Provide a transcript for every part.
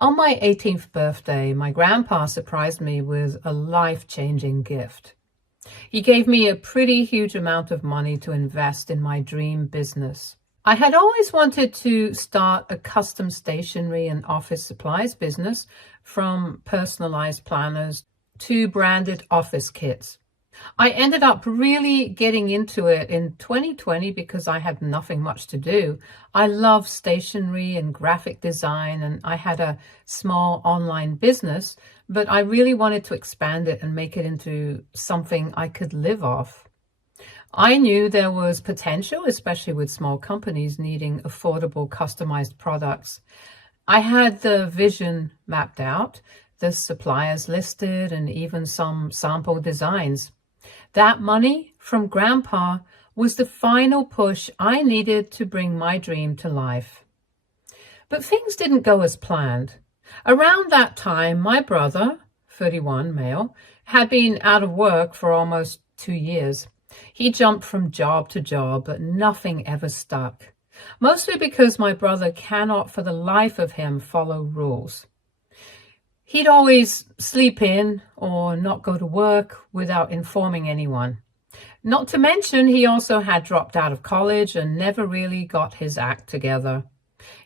On my 18th birthday, my grandpa surprised me with a life-changing gift. He gave me a pretty huge amount of money to invest in my dream business. I had always wanted to start a custom stationery and office supplies business, from personalized planners to branded office kits. I ended up really getting into it in 2020 because I had nothing much to do. I love stationery and graphic design, and I had a small online business, but I really wanted to expand it and make it into something I could live off. I knew there was potential, especially with small companies needing affordable, customized products. I had the vision mapped out, the suppliers listed, and even some sample designs. That money from Grandpa was the final push I needed to bring my dream to life. But things didn't go as planned. Around that time, my brother, 31 male, had been out of work for almost 2 years. He jumped from job to job, but nothing ever stuck. Mostly because my brother cannot for the life of him follow rules. He'd always sleep in or not go to work without informing anyone. Not to mention, he also had dropped out of college and never really got his act together.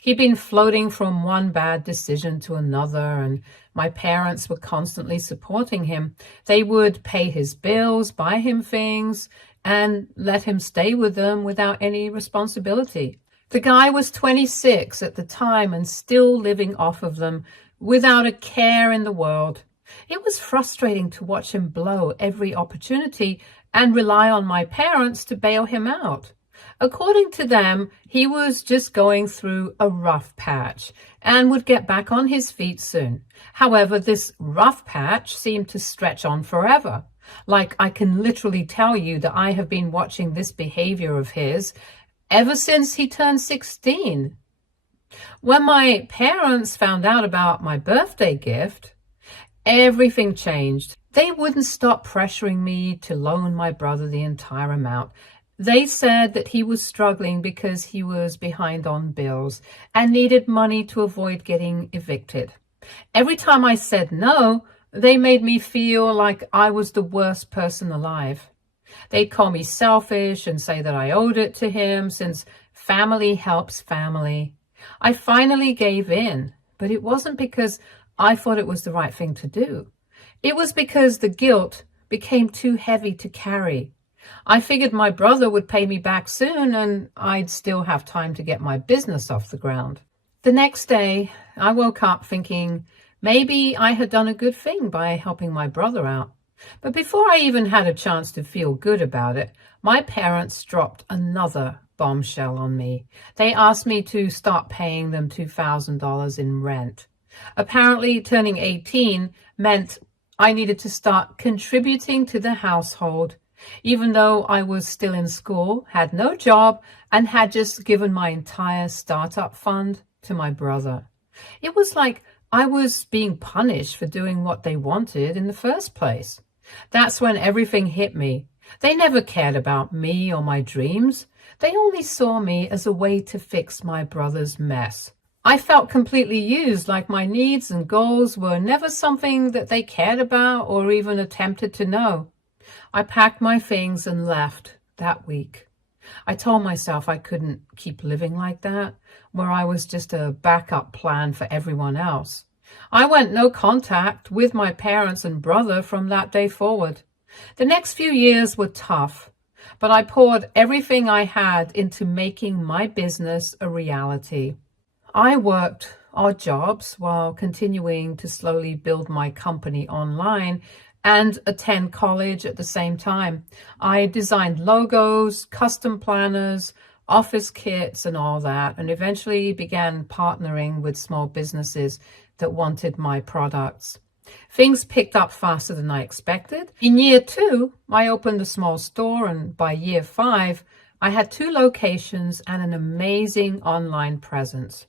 He'd been floating from one bad decision to another, and my parents were constantly supporting him. They would pay his bills, buy him things, and let him stay with them without any responsibility. The guy was 26 at the time and still living off of them without a care in the world. It was frustrating to watch him blow every opportunity and rely on my parents to bail him out. According to them, he was just going through a rough patch and would get back on his feet soon. However, this rough patch seemed to stretch on forever. Like, I can literally tell you that I have been watching this behavior of his ever since he turned 16. When my parents found out about my birthday gift, everything changed. They wouldn't stop pressuring me to loan my brother the entire amount. They said that he was struggling because he was behind on bills and needed money to avoid getting evicted. Every time I said no, they made me feel like I was the worst person alive. They'd call me selfish and say that I owed it to him since family helps family. I finally gave in, but it wasn't because I thought it was the right thing to do. It was because the guilt became too heavy to carry. I figured my brother would pay me back soon and I'd still have time to get my business off the ground. The next day, I woke up thinking maybe I had done a good thing by helping my brother out. But before I even had a chance to feel good about it, my parents dropped another bombshell on me. They asked me to start paying them $2,000 in rent. Apparently, turning 18 meant I needed to start contributing to the household, even though I was still in school, had no job, and had just given my entire startup fund to my brother. It was like I was being punished for doing what they wanted in the first place. That's when everything hit me. They never cared about me or my dreams. They only saw me as a way to fix my brother's mess. I felt completely used, like my needs and goals were never something that they cared about or even attempted to know. I packed my things and left that week. I told myself I couldn't keep living like that, where I was just a backup plan for everyone else. I went no contact with my parents and brother from that day forward. The next few years were tough, but I poured everything I had into making my business a reality. I worked odd jobs while continuing to slowly build my company online and attend college at the same time. I designed logos, custom planners, office kits, and all that, and eventually began partnering with small businesses that wanted my products. Things picked up faster than I expected. In year 2, I opened a small store, and by year 5, I had 2 locations and an amazing online presence.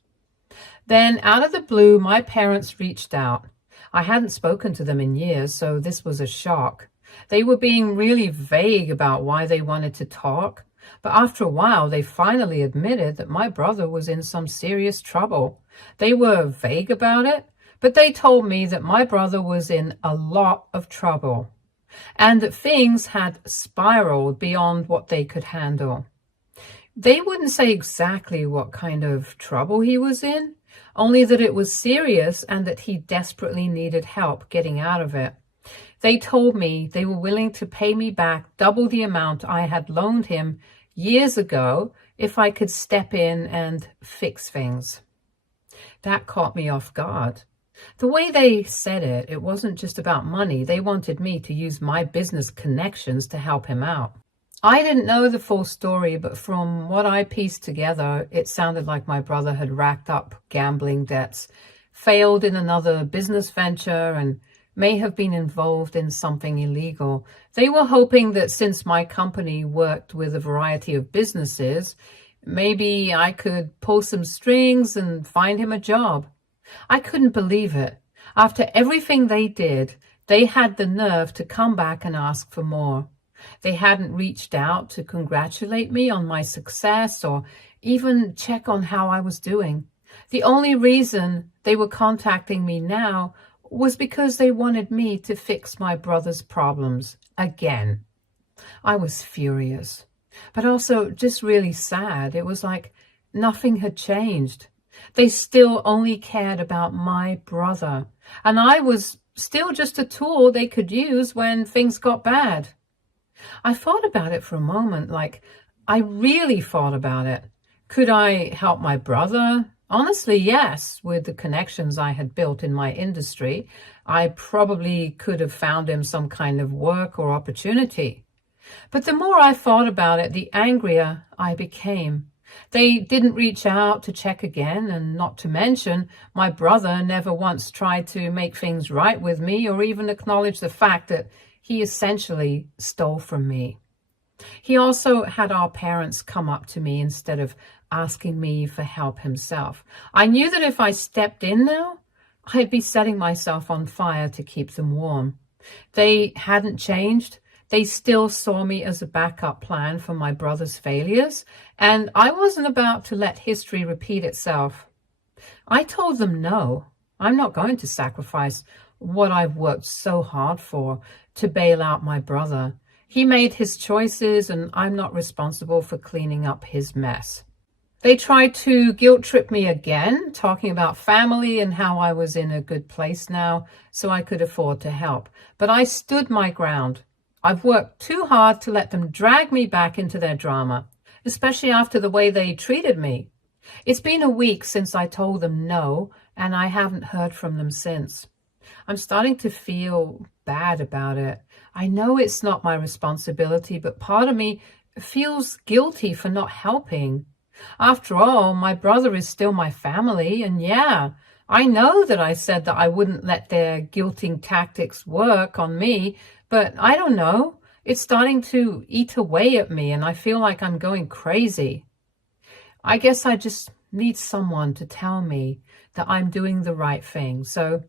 Then, out of the blue, my parents reached out. I hadn't spoken to them in years, so this was a shock. They were being really vague about why they wanted to talk, but after a while, they finally admitted that my brother was in some serious trouble. They were vague about it, but they told me that my brother was in a lot of trouble and that things had spiraled beyond what they could handle. They wouldn't say exactly what kind of trouble he was in, only that it was serious and that he desperately needed help getting out of it. They told me they were willing to pay me back double the amount I had loaned him years ago if I could step in and fix things. That caught me off guard. The way they said it, it wasn't just about money. They wanted me to use my business connections to help him out. I didn't know the full story, but from what I pieced together, it sounded like my brother had racked up gambling debts, failed in another business venture, and may have been involved in something illegal. They were hoping that since my company worked with a variety of businesses, maybe I could pull some strings and find him a job. I couldn't believe it. After everything they did, they had the nerve to come back and ask for more. They hadn't reached out to congratulate me on my success or even check on how I was doing. The only reason they were contacting me now was because they wanted me to fix my brother's problems again. I was furious, but also just really sad. It was like nothing had changed. They still only cared about my brother, and I was still just a tool they could use when things got bad. I thought about it for a moment, like I really thought about it. Could I help my brother? Honestly, yes. With the connections I had built in my industry, I probably could have found him some kind of work or opportunity. But the more I thought about it, the angrier I became. They didn't reach out to check again, and not to mention, my brother never once tried to make things right with me or even acknowledge the fact that he essentially stole from me. He also had our parents come up to me instead of asking me for help himself. I knew that if I stepped in now, I'd be setting myself on fire to keep them warm. They hadn't changed. They still saw me as a backup plan for my brother's failures, and I wasn't about to let history repeat itself. I told them no, I'm not going to sacrifice what I've worked so hard for to bail out my brother. He made his choices, and I'm not responsible for cleaning up his mess. They tried to guilt trip me again, talking about family and how I was in a good place now so I could afford to help. But I stood my ground. I've worked too hard to let them drag me back into their drama, especially after the way they treated me. It's been a week since I told them no, and I haven't heard from them since. I'm starting to feel bad about it. I know it's not my responsibility, but part of me feels guilty for not helping. After all, my brother is still my family, and yeah, I know that I said that I wouldn't let their guilting tactics work on me, but I don't know. It's starting to eat away at me, and I feel like I'm going crazy. I guess I just need someone to tell me that I'm doing the right thing. So,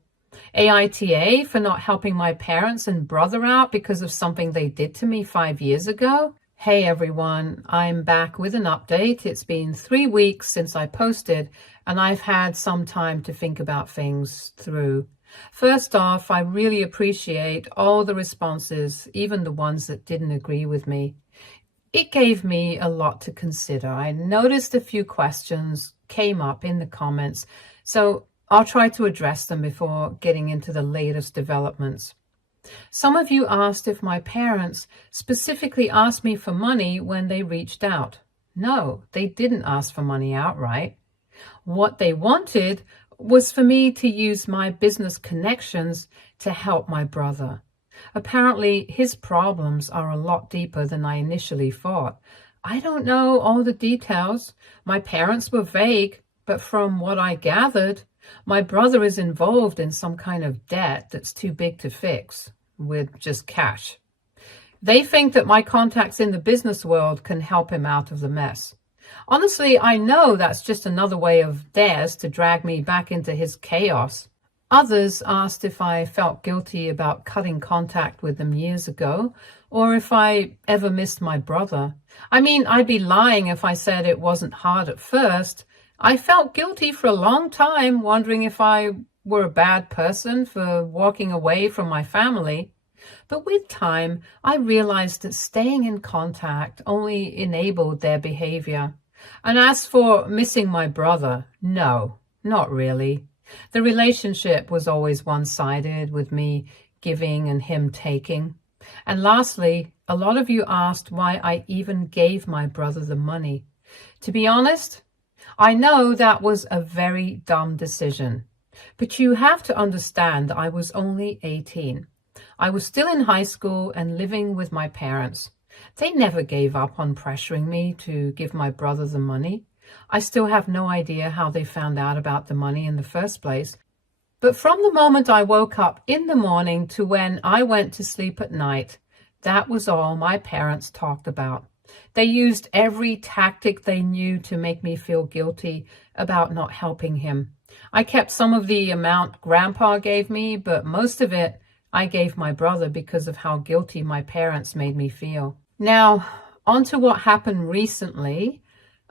AITA for not helping my parents and brother out because of something they did to me 5 years ago. Hey everyone, I'm back with an update. It's been 3 weeks since I posted, and I've had some time to think about things through. First off, I really appreciate all the responses, even the ones that didn't agree with me. It gave me a lot to consider. I noticed a few questions came up in the comments, so I'll try to address them before getting into the latest developments. Some of you asked if my parents specifically asked me for money when they reached out. No, they didn't ask for money outright. What they wanted was for me to use my business connections to help my brother. Apparently, his problems are a lot deeper than I initially thought. I don't know all the details. My parents were vague, but from what I gathered, my brother is involved in some kind of debt that's too big to fix with just cash. They think that my contacts in the business world can help him out of the mess. Honestly, I know that's just another way of theirs to drag me back into his chaos. Others asked if I felt guilty about cutting contact with them years ago, or if I ever missed my brother. I mean, I'd be lying if I said it wasn't hard at first. I felt guilty for a long time, wondering if I were a bad person for walking away from my family. But with time, I realized that staying in contact only enabled their behavior. And as for missing my brother, no, not really. The relationship was always one-sided, with me giving and him taking. And lastly, a lot of you asked why I even gave my brother the money. To be honest, I know that was a very dumb decision. But you have to understand that I was only 18. I was still in high school and living with my parents. They never gave up on pressuring me to give my brother the money. I still have no idea how they found out about the money in the first place. But from the moment I woke up in the morning to when I went to sleep at night, that was all my parents talked about. They used every tactic they knew to make me feel guilty about not helping him. I kept some of the amount Grandpa gave me, but most of it I gave my brother because of how guilty my parents made me feel. Now, on to what happened recently.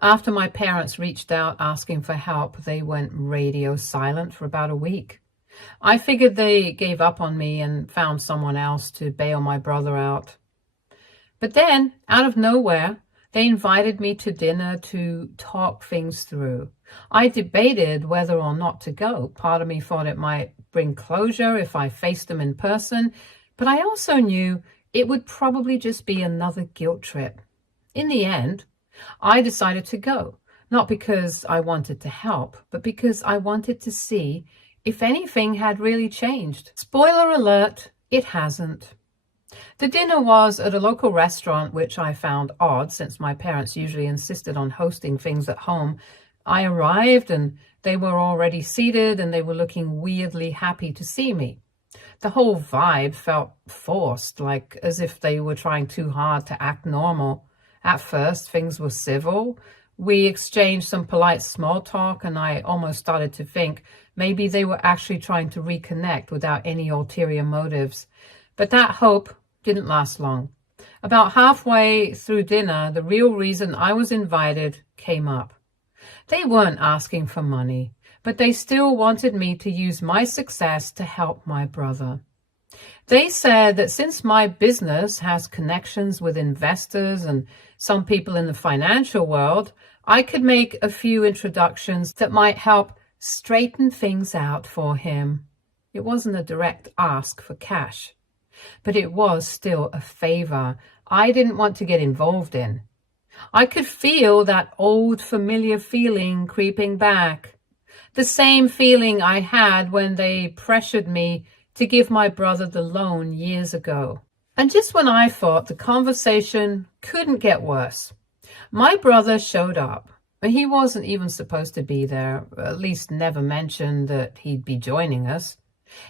After my parents reached out asking for help, they went radio silent for about a week. I figured they gave up on me and found someone else to bail my brother out. But then, out of nowhere, they invited me to dinner to talk things through. I debated whether or not to go. Part of me thought it might bring closure if I faced them in person, but I also knew it would probably just be another guilt trip. In the end, I decided to go, not because I wanted to help, but because I wanted to see if anything had really changed. Spoiler alert, it hasn't. The dinner was at a local restaurant, which I found odd since my parents usually insisted on hosting things at home. I arrived and they were already seated and they were looking weirdly happy to see me. The whole vibe felt forced, like as if they were trying too hard to act normal. At first, things were civil. We exchanged some polite small talk and I almost started to think maybe they were actually trying to reconnect without any ulterior motives. But that hope didn't last long. About halfway through dinner, the real reason I was invited came up. They weren't asking for money, but they still wanted me to use my success to help my brother. They said that since my business has connections with investors and some people in the financial world, I could make a few introductions that might help straighten things out for him. It wasn't a direct ask for cash, but it was still a favor I didn't want to get involved in. I could feel that old familiar feeling creeping back, the same feeling I had when they pressured me to give my brother the loan years ago. And just when I thought the conversation couldn't get worse, my brother showed up. He wasn't even supposed to be there, at least never mentioned that he'd be joining us.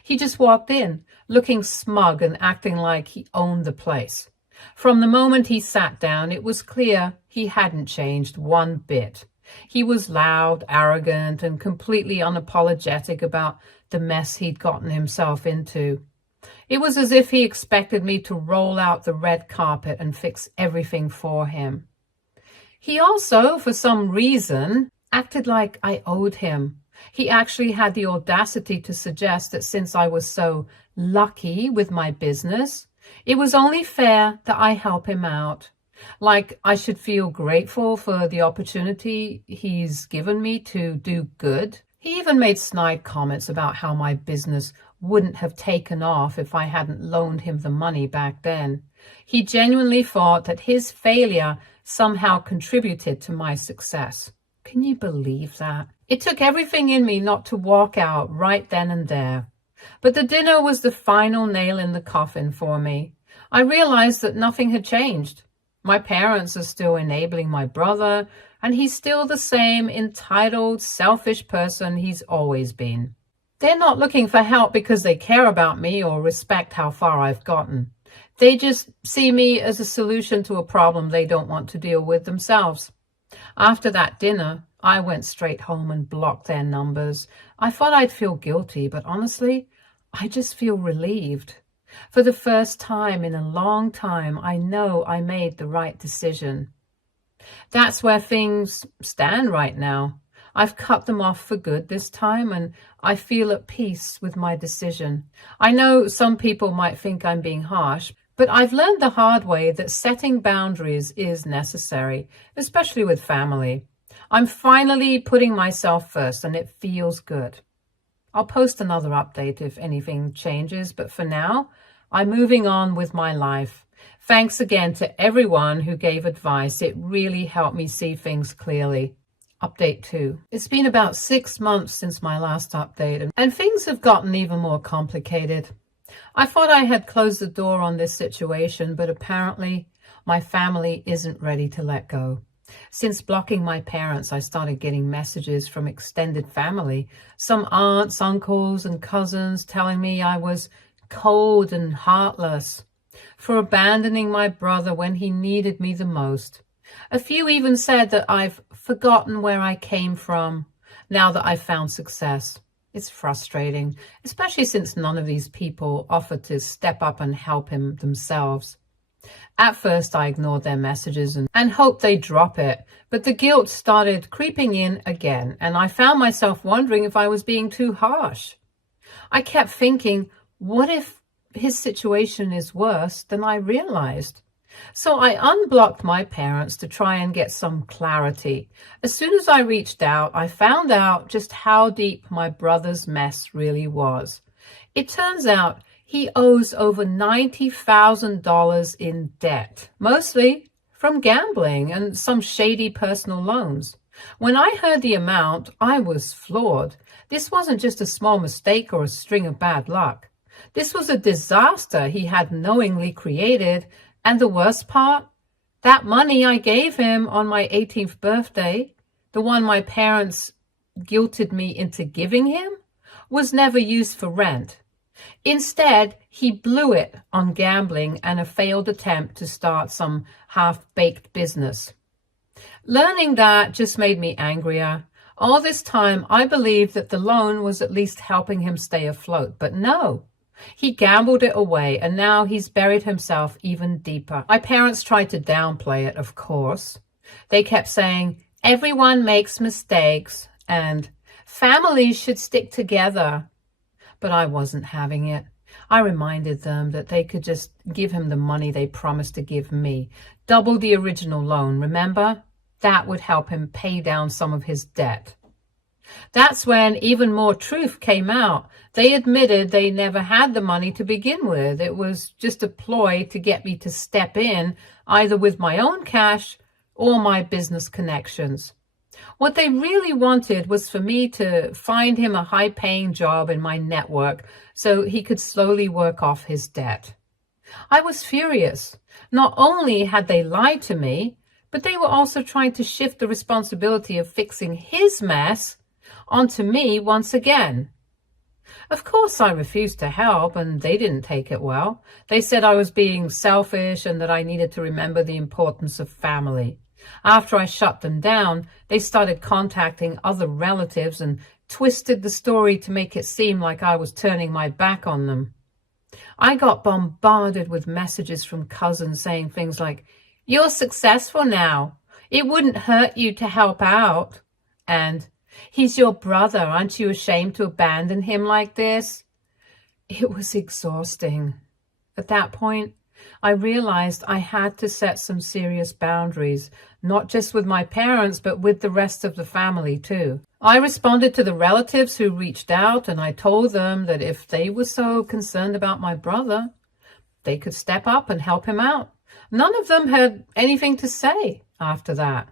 He just walked in, looking smug and acting like he owned the place. From the moment he sat down, it was clear he hadn't changed one bit. He was loud, arrogant, and completely unapologetic about the mess he'd gotten himself into. It was as if he expected me to roll out the red carpet and fix everything for him. He also, for some reason, acted like I owed him. He actually had the audacity to suggest that since I was so lucky with my business, it was only fair that I help him out. Like I should feel grateful for the opportunity he's given me to do good. He even made snide comments about how my business wouldn't have taken off if I hadn't loaned him the money back then. He genuinely thought that his failure somehow contributed to my success. Can you believe that? It took everything in me not to walk out right then and there. But the dinner was the final nail in the coffin for me. I realized that nothing had changed. My parents are still enabling my brother, and he's still the same entitled, selfish person he's always been. They're not looking for help because they care about me or respect how far I've gotten. They just see me as a solution to a problem they don't want to deal with themselves. After that dinner, I went straight home and blocked their numbers. I thought I'd feel guilty, but honestly, I just feel relieved. For the first time in a long time, I know I made the right decision. That's where things stand right now. I've cut them off for good this time, and I feel at peace with my decision. I know some people might think I'm being harsh, but I've learned the hard way that setting boundaries is necessary, especially with family. I'm finally putting myself first, and it feels good. I'll post another update if anything changes, but for now, I'm moving on with my life. Thanks again to everyone who gave advice. It really helped me see things clearly. Update 2. It's been about 6 months since my last update, and things have gotten even more complicated. I thought I had closed the door on this situation, but apparently my family isn't ready to let go. Since blocking my parents, I started getting messages from extended family, some aunts, uncles, and cousins telling me I was cold and heartless, for abandoning my brother when he needed me the most. A few even said that I've forgotten where I came from now that I've found success. It's frustrating, especially since none of these people offered to step up and help him themselves. At first, I ignored their messages and hoped they'd drop it, but the guilt started creeping in again, and I found myself wondering if I was being too harsh. I kept thinking, what if his situation is worse than I realized? So I unblocked my parents to try and get some clarity. As soon as I reached out, I found out just how deep my brother's mess really was. It turns out he owes over $90,000 in debt, mostly from gambling and some shady personal loans. When I heard the amount, I was floored. This wasn't just a small mistake or a string of bad luck. This was a disaster he had knowingly created, and the worst part, that money I gave him on my 18th birthday, the one my parents guilted me into giving him, was never used for rent. Instead, he blew it on gambling and a failed attempt to start some half-baked business. Learning that just made me angrier. All this time, I believed that the loan was at least helping him stay afloat, but no. He gambled it away, and now he's buried himself even deeper. My parents tried to downplay it, of course. They kept saying, everyone makes mistakes, and families should stick together. But I wasn't having it. I reminded them that they could just give him the money they promised to give me. Double the original loan, remember? That would help him pay down some of his debt. That's when even more truth came out. They admitted they never had the money to begin with. It was just a ploy to get me to step in, either with my own cash or my business connections. What they really wanted was for me to find him a high-paying job in my network so he could slowly work off his debt. I was furious. Not only had they lied to me, but they were also trying to shift the responsibility of fixing his mess onto me once again. Of course, I refused to help, and they didn't take it well. They said I was being selfish and that I needed to remember the importance of family. After I shut them down, they started contacting other relatives and twisted the story to make it seem like I was turning my back on them. I got bombarded with messages from cousins saying things like, "You're successful now. It wouldn't hurt you to help out." And, "He's your brother. Aren't you ashamed to abandon him like this?" It was exhausting. At that point, I realized I had to set some serious boundaries, not just with my parents, but with the rest of the family too. I responded to the relatives who reached out, and I told them that if they were so concerned about my brother, they could step up and help him out. None of them had anything to say after that.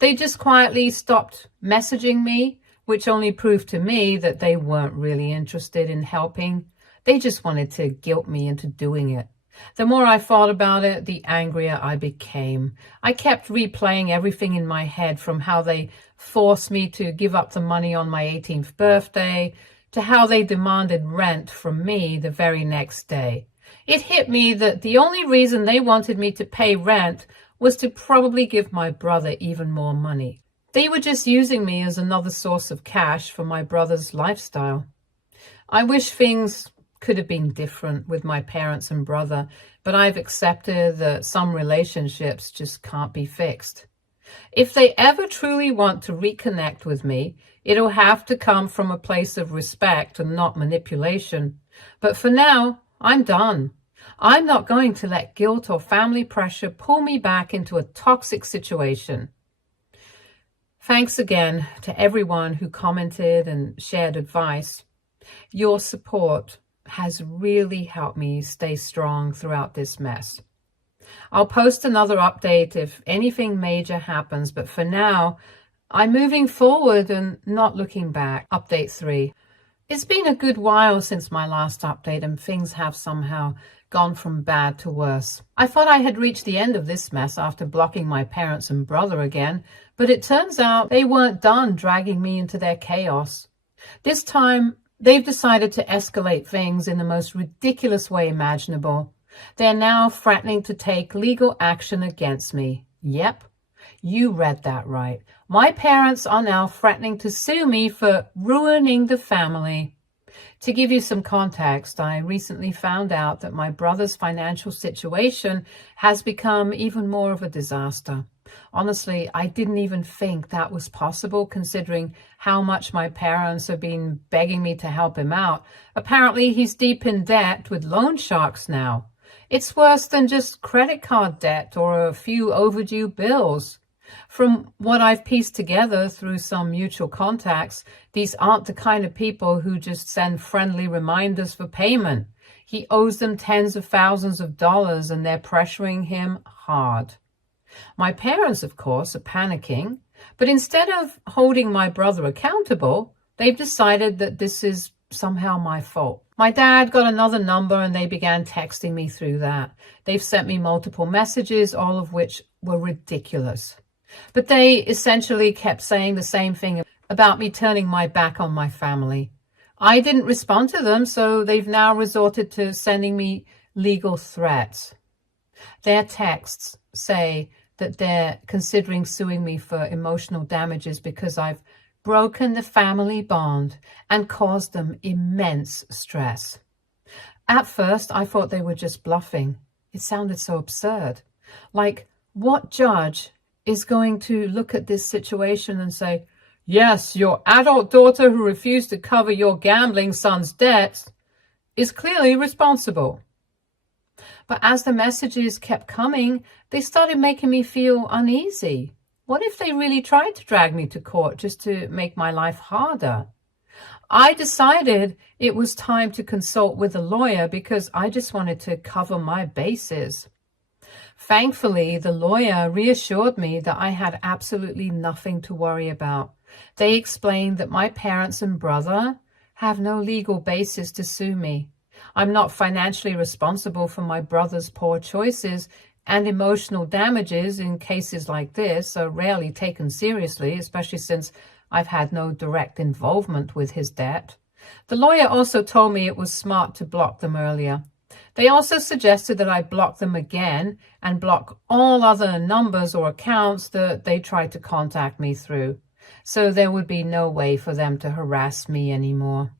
They just quietly stopped messaging me, which only proved to me that they weren't really interested in helping. They just wanted to guilt me into doing it. The more I thought about it, the angrier I became. I kept replaying everything in my head, from how they forced me to give up the money on my 18th birthday to how they demanded rent from me the very next day. It hit me that the only reason they wanted me to pay rent was to probably give my brother even more money. They were just using me as another source of cash for my brother's lifestyle. I wish things could have been different with my parents and brother, but I've accepted that some relationships just can't be fixed. If they ever truly want to reconnect with me, it'll have to come from a place of respect and not manipulation. But for now, I'm done. I'm not going to let guilt or family pressure pull me back into a toxic situation. Thanks again to everyone who commented and shared advice. Your support has really helped me stay strong throughout this mess. I'll post another update if anything major happens, but for now, I'm moving forward and not looking back. Update 3. It's been a good while since my last update, and things have somehow gone from bad to worse. I thought I had reached the end of this mess after blocking my parents and brother again, but it turns out they weren't done dragging me into their chaos. This time, they've decided to escalate things in the most ridiculous way imaginable. They're now threatening to take legal action against me. Yep, you read that right. My parents are now threatening to sue me for ruining the family. To give you some context, I recently found out that my brother's financial situation has become even more of a disaster. Honestly, I didn't even think that was possible considering how much my parents have been begging me to help him out. Apparently, he's deep in debt with loan sharks now. It's worse than just credit card debt or a few overdue bills. From what I've pieced together through some mutual contacts, these aren't the kind of people who just send friendly reminders for payment. He owes them tens of thousands of dollars and they're pressuring him hard. My parents, of course, are panicking, but instead of holding my brother accountable, they've decided that this is somehow my fault. My dad got another number and they began texting me through that. They've sent me multiple messages, all of which were ridiculous. But they essentially kept saying the same thing about me turning my back on my family. I didn't respond to them, so they've now resorted to sending me legal threats. Their texts say that they're considering suing me for emotional damages because I've broken the family bond and caused them immense stress. At first, I thought they were just bluffing. It sounded so absurd. Like, what judge is going to look at this situation and say, yes, your adult daughter who refused to cover your gambling son's debts is clearly responsible. But as the messages kept coming, they started making me feel uneasy. What if they really tried to drag me to court just to make my life harder? I decided it was time to consult with a lawyer because I just wanted to cover my bases. Thankfully, the lawyer reassured me that I had absolutely nothing to worry about. They explained that my parents and brother have no legal basis to sue me. I'm not financially responsible for my brother's poor choices, and emotional damages in cases like this are rarely taken seriously, especially since I've had no direct involvement with his debt. The lawyer also told me it was smart to block them earlier. They also suggested that I block them again and block all other numbers or accounts that they tried to contact me through, so there would be no way for them to harass me anymore.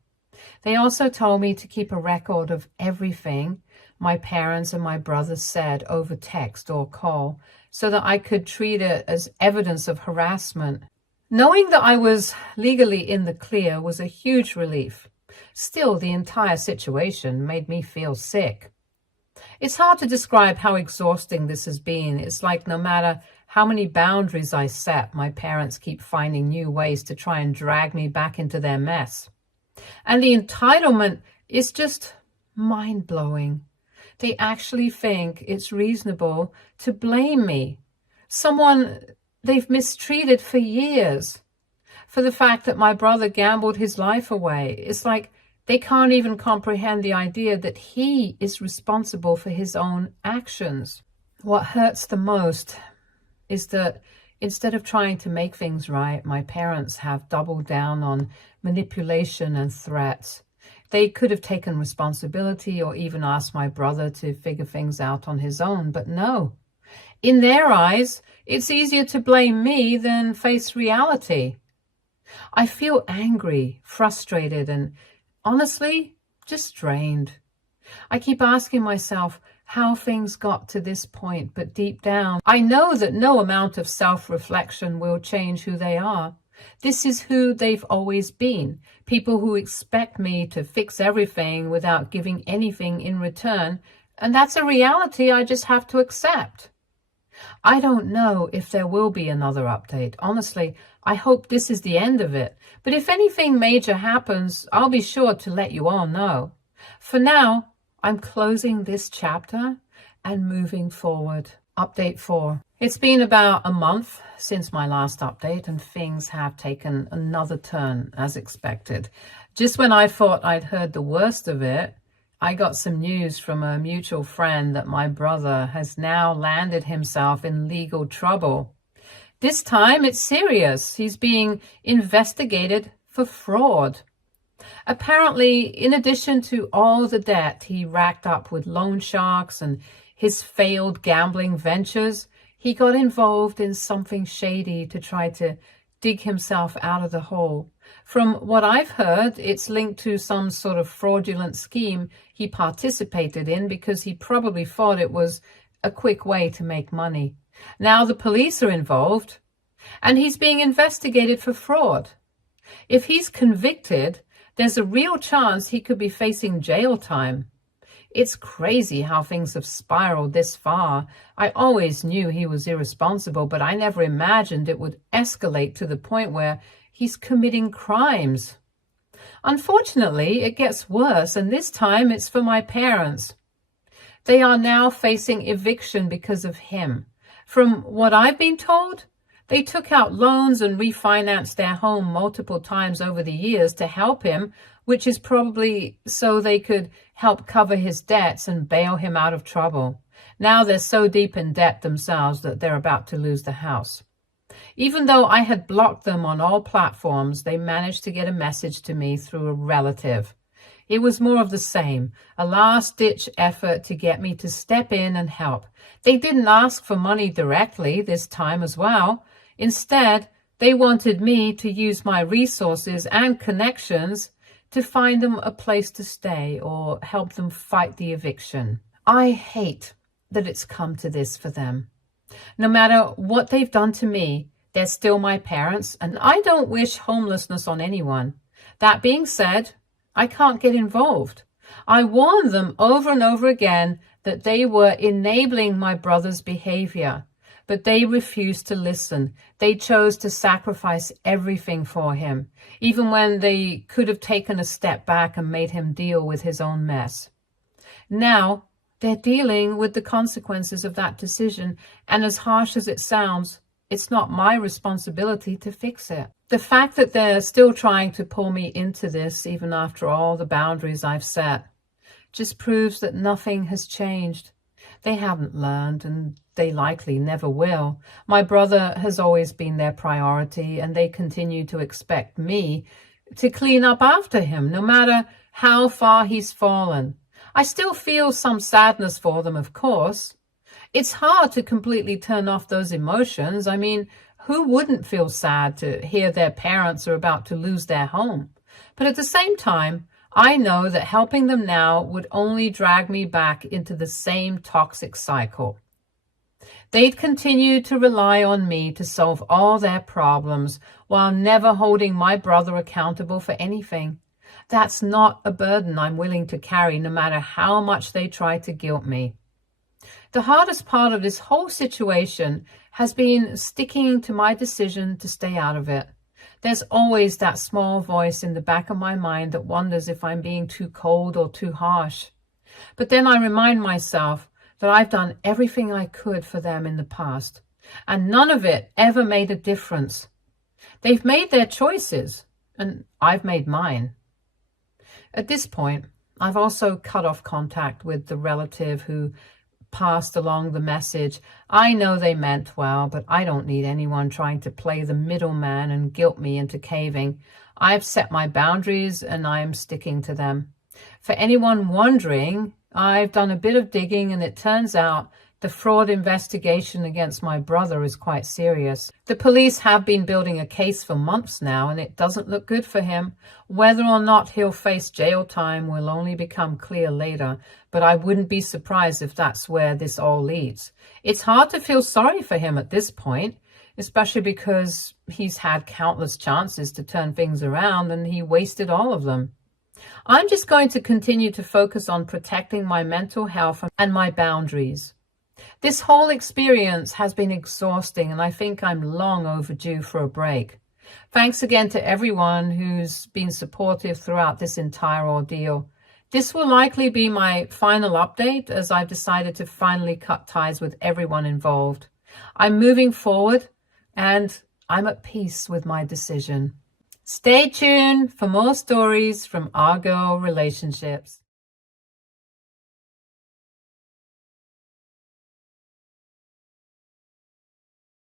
They also told me to keep a record of everything my parents and my brother said over text or call, so that I could treat it as evidence of harassment. Knowing that I was legally in the clear was a huge relief. Still, the entire situation made me feel sick. It's hard to describe how exhausting this has been. It's like no matter how many boundaries I set, my parents keep finding new ways to try and drag me back into their mess. And the entitlement is just mind-blowing. They actually think it's reasonable to blame me, someone they've mistreated for years, for the fact that my brother gambled his life away. It's like they can't even comprehend the idea that he is responsible for his own actions. What hurts the most is that instead of trying to make things right, my parents have doubled down on manipulation and threats. They could have taken responsibility or even asked my brother to figure things out on his own, but no. In their eyes, it's easier to blame me than face reality. I feel angry, frustrated, and honestly, just drained. I keep asking myself, how things got to this point, but deep down, I know that no amount of self-reflection will change who they are. This is who they've always been. People who expect me to fix everything without giving anything in return. And that's a reality I just have to accept. I don't know if there will be another update. Honestly, I hope this is the end of it. But if anything major happens, I'll be sure to let you all know. For now, I'm closing this chapter and moving forward. Update 4. It's been about a month since my last update, and things have taken another turn as expected. Just when I thought I'd heard the worst of it, I got some news from a mutual friend that my brother has now landed himself in legal trouble. This time it's serious. He's being investigated for fraud. Apparently, in addition to all the debt he racked up with loan sharks and his failed gambling ventures, he got involved in something shady to try to dig himself out of the hole. From what I've heard, it's linked to some sort of fraudulent scheme he participated in because he probably thought it was a quick way to make money. Now the police are involved, and he's being investigated for fraud. If he's convicted, there's a real chance he could be facing jail time. It's crazy how things have spiraled this far. I always knew he was irresponsible, but I never imagined it would escalate to the point where he's committing crimes. Unfortunately, it gets worse, and this time it's for my parents. They are now facing eviction because of him. From what I've been told, they took out loans and refinanced their home multiple times over the years to help him, which is probably so they could help cover his debts and bail him out of trouble. Now they're so deep in debt themselves that they're about to lose the house. Even though I had blocked them on all platforms, they managed to get a message to me through a relative. It was more of the same, a last-ditch effort to get me to step in and help. They didn't ask for money directly this time as well. Instead, they wanted me to use my resources and connections to find them a place to stay or help them fight the eviction. I hate that it's come to this for them. No matter what they've done to me, they're still my parents, and I don't wish homelessness on anyone. That being said, I can't get involved. I warned them over and over again that they were enabling my brother's behavior, but they refused to listen. They chose to sacrifice everything for him, even when they could have taken a step back and made him deal with his own mess. Now, they're dealing with the consequences of that decision, and as harsh as it sounds, it's not my responsibility to fix it. The fact that they're still trying to pull me into this, even after all the boundaries I've set, just proves that nothing has changed. They haven't learned, and they likely never will. My brother has always been their priority, and they continue to expect me to clean up after him, no matter how far he's fallen. I still feel some sadness for them, of course. It's hard to completely turn off those emotions. I mean, who wouldn't feel sad to hear their parents are about to lose their home? But at the same time, I know that helping them now would only drag me back into the same toxic cycle. They'd continue to rely on me to solve all their problems while never holding my brother accountable for anything. That's not a burden I'm willing to carry, no matter how much they try to guilt me. The hardest part of this whole situation has been sticking to my decision to stay out of it. There's always that small voice in the back of my mind that wonders if I'm being too cold or too harsh. But then I remind myself that I've done everything I could for them in the past, and none of it ever made a difference. They've made their choices, and I've made mine. At this point, I've also cut off contact with the relative who passed along the message. I know they meant well, but I don't need anyone trying to play the middleman and guilt me into caving. I've set my boundaries and I'm sticking to them. For anyone wondering, I've done a bit of digging, and it turns out The fraud investigation against my brother is quite serious. The police have been building a case for months now, and it doesn't look good for him. Whether or not he'll face jail time will only become clear later, but I wouldn't be surprised if that's where this all leads. It's hard to feel sorry for him at this point, especially because he's had countless chances to turn things around and he wasted all of them. I'm just going to continue to focus on protecting my mental health and my boundaries. This whole experience has been exhausting, and I think I'm long overdue for a break. Thanks again to everyone who's been supportive throughout this entire ordeal. This will likely be my final update, as I've decided to finally cut ties with everyone involved. I'm moving forward, and I'm at peace with my decision. Stay tuned for more stories from Our Girl Relationships.